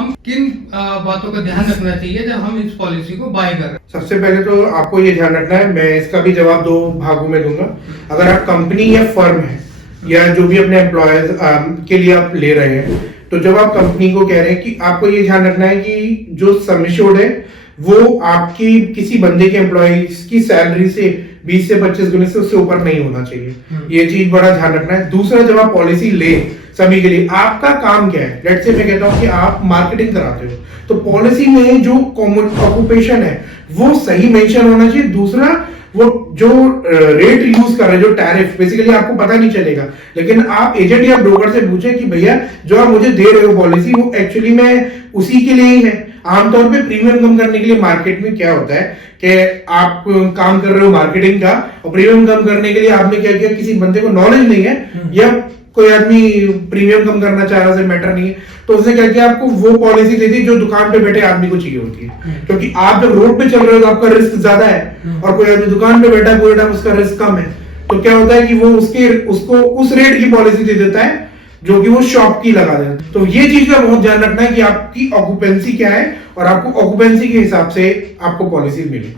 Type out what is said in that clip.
हम किन बातों का ध्यान रखना चाहिए जब हम इस पॉलिसी को बाय कर रहे हैं? सबसे पहले तो आपको ये ध्यान रखना है, मैं इसका भी जवाब दो भागों में दूंगा। अगर आप कंपनी या फर्म है या जो भी अपने एम्प्लॉयज के लिए आप ले रहे हैं, तो जब आप कंपनी को कह रहे हैं कि आपको ये ध्यान रखना है कि जो सम एश्योर्ड है वो आपकी किसी बंदे के एम्प्लॉयज की सैलरी से 20 से 25 गुने से उससे ऊपर नहीं होना चाहिए। ये चीज बड़ा ध्यान रखना है। दूसरा, जब आप पॉलिसी ले सभी के लिए, आपका काम क्या है? लेट्स से मैं कहता हूं कि आप मार्केटिंग कराते हो, तो पॉलिसी में जो ऑक्यूपेशन है वो सही मेंशन होना चाहिए। दूसरा, वो जो रेट यूज कर रहे हैं, जो टैरिफ, बेसिकली आपको पता नहीं चलेगा, लेकिन आप एजेंट या ब्रोकर से पूछे कि भैया जो आप मुझे दे रहे हो पॉलिसी, वो एक्चुअली में उसी के लिए ही है। आमतौर पे प्रीमियम कम करने के लिए मार्केट में क्या होता है कि आप काम कर रहे हो मार्केटिंग का, और प्रीमियम कम करने के लिए आपने क्या किया, किसी बंदे को नॉलेज नहीं है या कोई आदमी प्रीमियम कम करना चाह रहा है, मैटर नहीं है, तो उसने क्या किया, आपको वो पॉलिसी दे दी जो दुकान पे बैठे आदमी को चाहिए होती है। क्योंकि आप जब रोड पे चल रहे हो तो आपका रिस्क ज्यादा है, और कोई आदमी दुकान पे बैठा है, कोई टाइम उसका रिस्क कम है, तो क्या होता है कि वो उसको उस रेट की पॉलिसी दे देता है जो कि वो शॉप की लगा देता है। तो ये चीज का बहुत ध्यान रखना है कि आपकी ऑक्यूपेंसी क्या है और आपको ऑक्यूपेंसी के हिसाब से आपको पॉलिसी मिले।